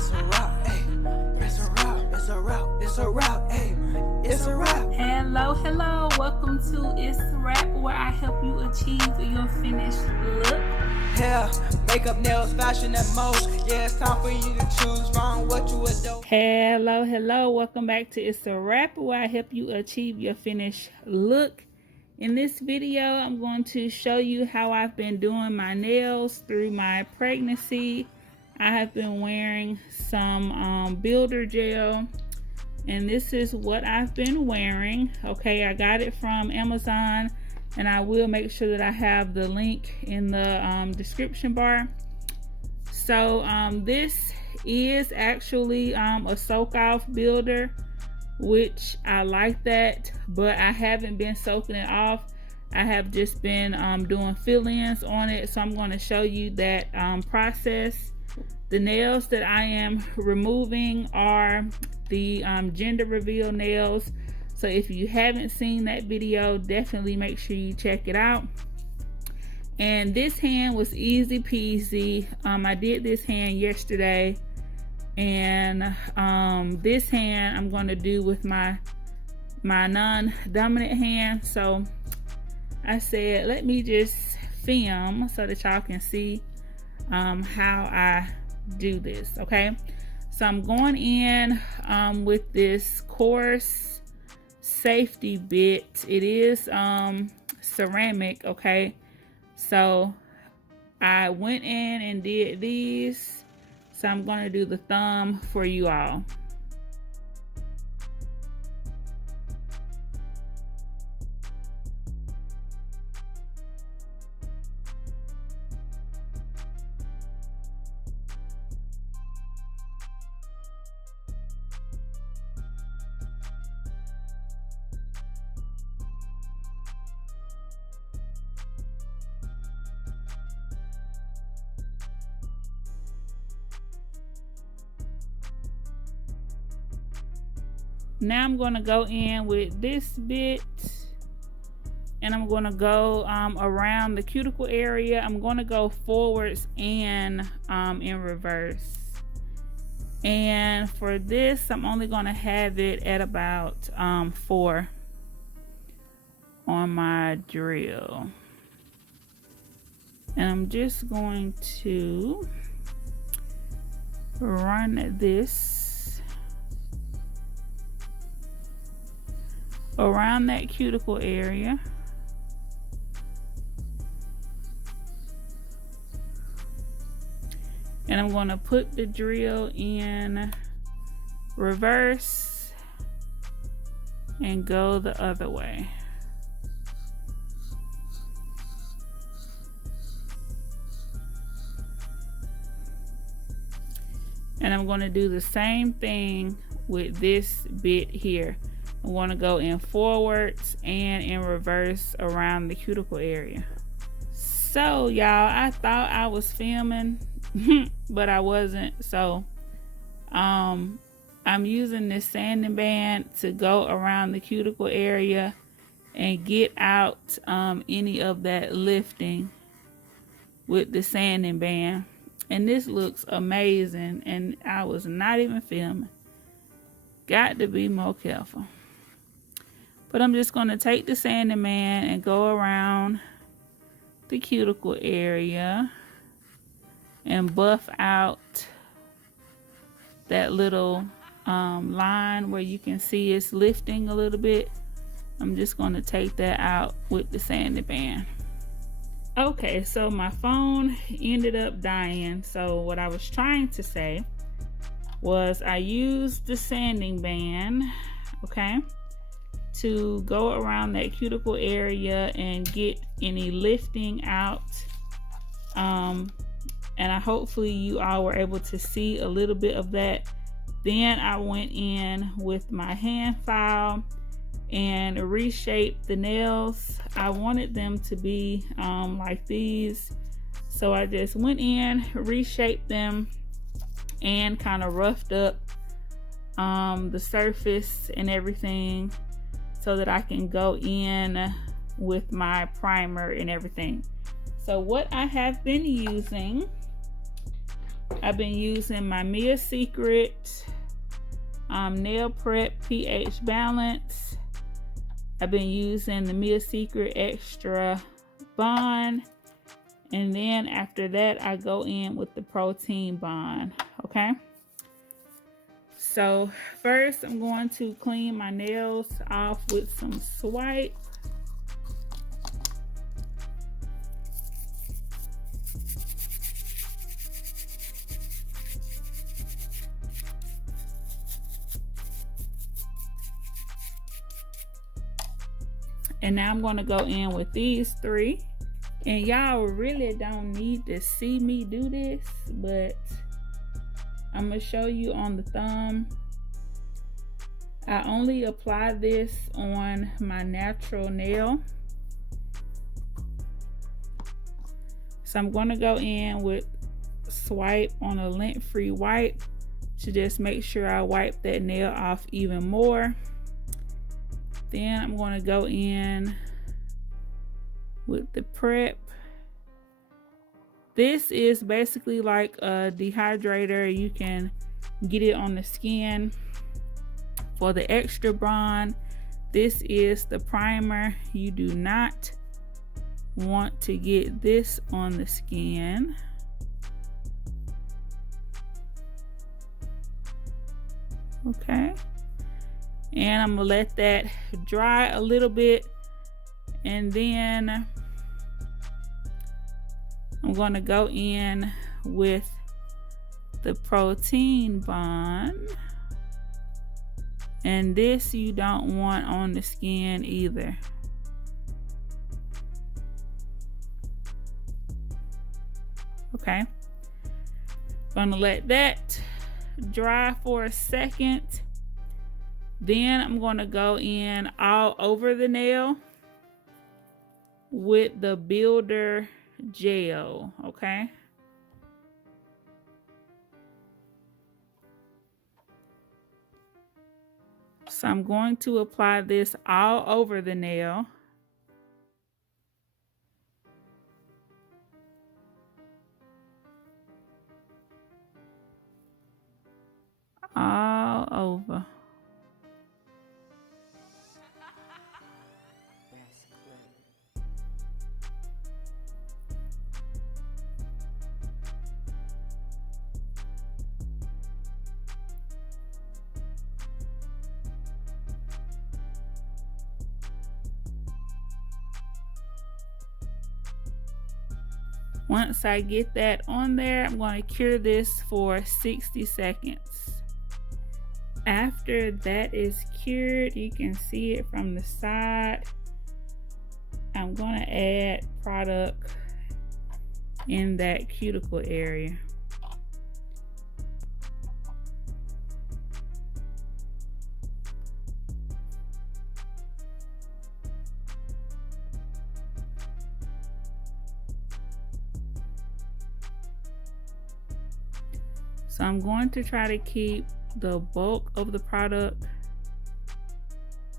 It's a wrap, hey. It's a wrap, it's a wrap, it's a wrap, hey. It's a wrap. Hello, welcome to Itz Sirap, where I help you achieve your finished look. Hair, makeup, nails, fashion, and most. Yeah, it's time for you to choose from what you would do. Hello, welcome back to Itz Sirap, where I help you achieve your finished look. In this video, I'm going to show you how I've been doing my nails through my pregnancy. I have been wearing some builder gel, and this is what I've been wearing. Okay, I got it from Amazon, and I will make sure that I have the link in the description bar. So this is actually a soak off builder, which I like that, but I haven't been soaking it off. I have just been doing fill-ins on it, so I'm going to show you that process. The nails that I am removing are the gender reveal nails, so if you haven't seen that video, definitely make sure you check it out. And this hand was easy peasy. I did this hand yesterday, and this hand I'm going to do with my non-dominant hand. So I said, let me just film so that y'all can see how I do this. Okay, so I'm going in with this coarse safety bit. It is ceramic. Okay, so I went in and did these, so I'm going to do the thumb for you all. Now I'm going to go in with this bit, and I'm going to go around the cuticle area. I'm going to go forwards and in reverse. And for this, I'm only going to have it at about 4 on my drill. And I'm just going to run this around that cuticle area. And I'm going to put the drill in reverse and go the other way. And I'm going to do the same thing with this bit here. I want to go in forwards and in reverse around the cuticle area. So y'all, I thought I was filming, but I wasn't. So I'm using this sanding band to go around the cuticle area and get out any of that lifting with the sanding band. And this looks amazing, and I was not even filming. Got to be more careful. But I'm just going to take the sanding band and go around the cuticle area and buff out that little line where you can see it's lifting a little bit. I'm just going to take that out with the sanding band. Okay, so my phone ended up dying. So what I was trying to say was I used the sanding band, okay, to go around that cuticle area and get any lifting out. And hopefully you all were able to see a little bit of that. Then I went in with my hand file and reshaped the nails. I wanted them to be like these, so I just went in, reshaped them, and kind of roughed up the surface and everything so that I can go in with my primer and everything. So what I have been using I've been using my Mia Secret Nail Prep pH Balance. I've been using the Mia Secret Extra Bond. And then after that, I go in with the Protein Bond, okay? So first, I'm going to clean my nails off with some Swipe. And now I'm going to go in with these three. And y'all really don't need to see me do this, but I'm going to show you on the thumb. I only apply this on my natural nail. So I'm going to go in with Swipe on a lint-free wipe to just make sure I wipe that nail off even more. Then I'm going to go in with the Prep. This is basically like a dehydrator. You can get it on the skin. For the Extra Bond, this is the primer. You do not want to get this on the skin. Okay. And I'm gonna let that dry a little bit, and then I'm gonna go in with the Protein Bond, and this you don't want on the skin either. Okay, gonna let that dry for a second. Then I'm going to go in all over the nail with the Builder Gel, okay? So I'm going to apply this all over the nail. All over. Once I get that on there, I'm going to cure this for 60 seconds. After that is cured, you can see it from the side. I'm going to add product in that cuticle area. So I'm going to try to keep the bulk of the product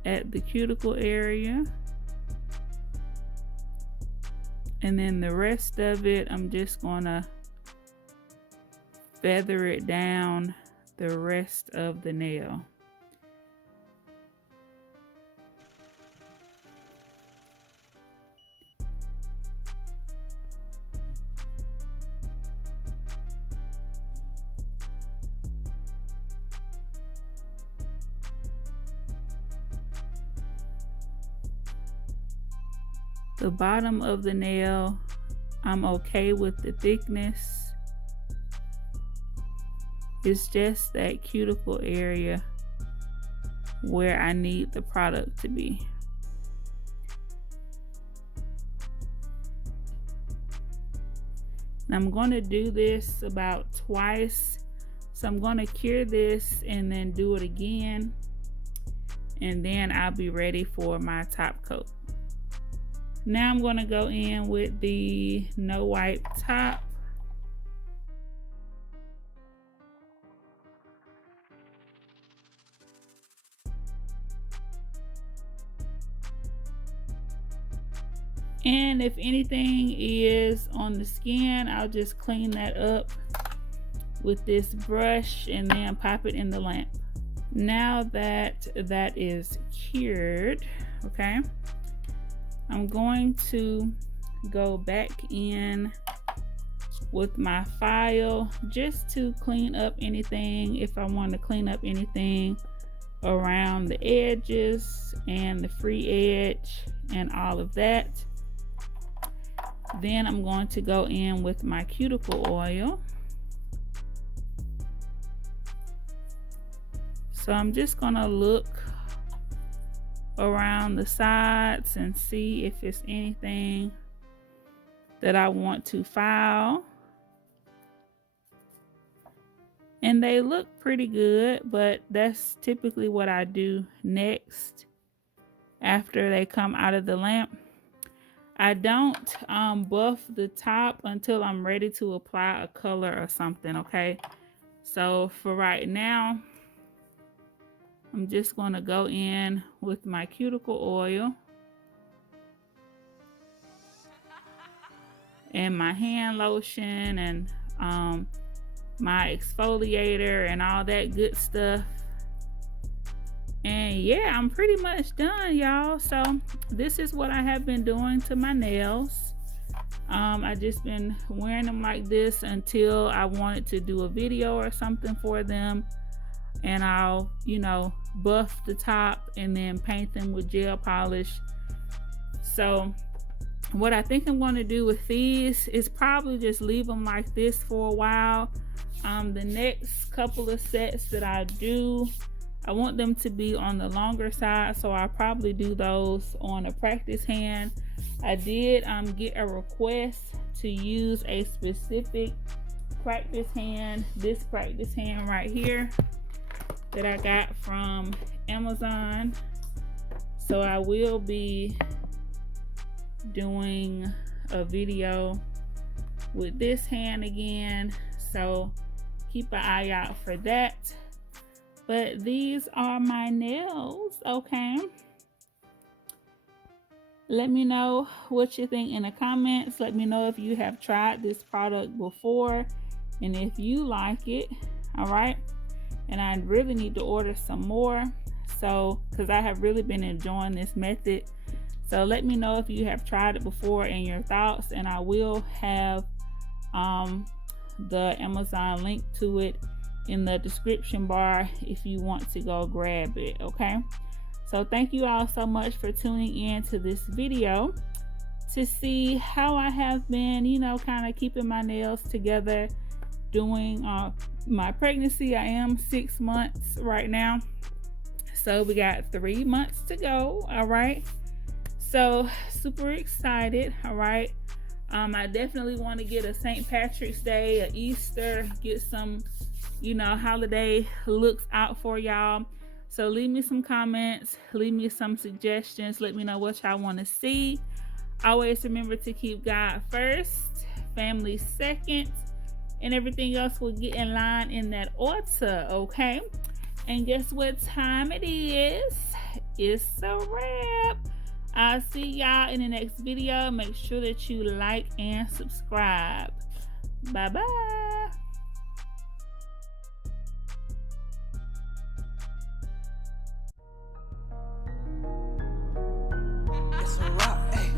at the cuticle area. And then the rest of it, I'm just gonna feather it down the rest of the nail. The bottom of the nail, I'm okay with the thickness. It's just that cuticle area where I need the product to be. And I'm going to do this about twice. So I'm going to cure this and then do it again. And then I'll be ready for my top coat. Now I'm going to go in with the no wipe top. And if anything is on the skin, I'll just clean that up with this brush and then pop it in the lamp. Now that that is cured, okay, I'm going to go back in with my file just to clean up anything, if I want to clean up anything around the edges and the free edge and all of that. Then I'm going to go in with my cuticle oil. So I'm just gonna look around the sides and see if it's anything that I want to file. And they look pretty good, but that's typically what I do next after they come out of the lamp. I don't buff the top until I'm ready to apply a color or something, okay? So for right now, I'm just going to go in with my cuticle oil and my hand lotion and my exfoliator and all that good stuff. And yeah, I'm pretty much done, y'all. So this is what I have been doing to my nails. I just been wearing them like this until I wanted to do a video or something for them, and I'll, you know, buff the top and then paint them with gel polish. So what I think I'm going to do with these is probably just leave them like this for a while. The next couple of sets that I do, I want them to be on the longer side, so I'll probably do those on a practice hand. I did get a request to use a specific practice hand, this practice hand right here that I got from Amazon. So I will be doing a video with this hand again, so keep an eye out for that. But these are my nails, okay? Let me know what you think in the comments. Let me know if you have tried this product before and if you like it, all right? And I really need to order some more, so because I have really been enjoying this method. So let me know if you have tried it before and your thoughts, and I will have the Amazon link to it in the description bar if you want to go grab it, okay? So thank you all so much for tuning in to this video to see how I have been, you know, kind of keeping my nails together during my pregnancy. I am 6 months right now, so we got 3 months to go, all right? So super excited, all right? I definitely want to get a St. Patrick's Day, a Easter, get some, you know, holiday looks out for y'all. So leave me some comments, leave me some suggestions, let me know what y'all want to see. Always remember to keep God first, family second, and everything else will get in line in that order, okay? And guess what time it is? It's a wrap. I'll see y'all in the next video. Make sure that you like and subscribe. Bye-bye. It's a wrap, hey.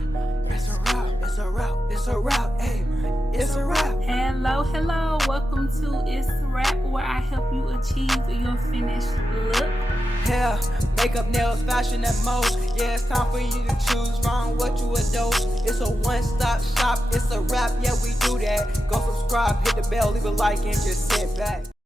It's a wrap, it's a wrap, it's a wrap, hey. It's a wrap. Hello, welcome to ItzSirap, where I help you achieve your finished look. Hair, makeup, nails, fashion, and most. Yeah, it's time for you to choose wrong what you adore. It's a one-stop shop, it's a wrap, yeah, we do that. Go subscribe, hit the bell, leave a like, and just sit back.